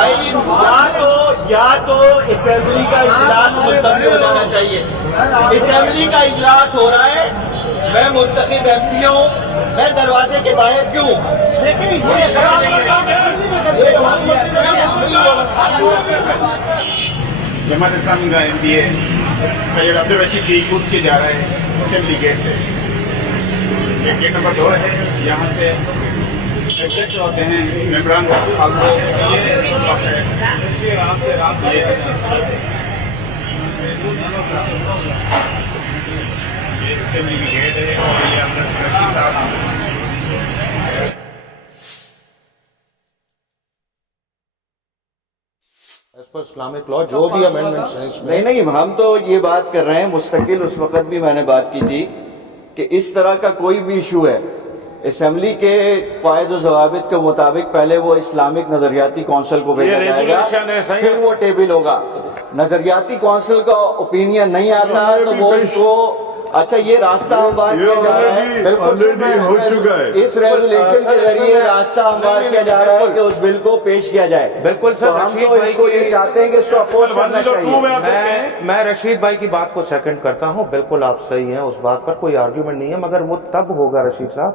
भाई या तो असेंबली का इजलास मुलतवी हो जाना चाहिए। असेंबली का इजलास हो रहा है, मैं मुंतखब MP हूँ, मैं दरवाजे के बाहर क्यों? जमात इस्लामी का MPA सैयद अब्दुल रशीद भी कूद के जा रहे हैं असेंबली गेट से। ये गेट नंबर 2 है, यहाँ से एग्जिट होते हैं मेम्बरान। ये असेंबली की गेट है और ये अंदर रशीद साहब। पर इस्लामिक लॉ जो भी अमेंडमेंट्स हैं इसमें नहीं, हम तो ये बात कर रहे हैं मुस्तकिल। उस वक्त भी मैंने बात की थी कि इस तरह का कोई भी इशू है, असेंबली के कायदे ज़वाबित के मुताबिक पहले वो इस्लामिक नजरियाती कौंसिल को भेजा जाएगा, फिर वो टेबल होगा। नजरियाती कौंसिल का ओपिनियन नहीं आता तो वो उसको अच्छा ये रास्ता हमवार किया जा रहा है। बिल्कुल इस रेजुलेशन के जरिए रास्ता हमवार किया जा रहा है कि उस बिल को पेश किया जाए। बिल्कुल सर, तो हम तो इसको ये चाहते हैं कि इसको अपोज करना चाहिए। मैं रशीद भाई की बात को सेकंड करता हूं। बिल्कुल आप सही हैं, उस बात पर कोई आर्ग्यूमेंट नहीं है, मगर वो तब होगा रशीद साहब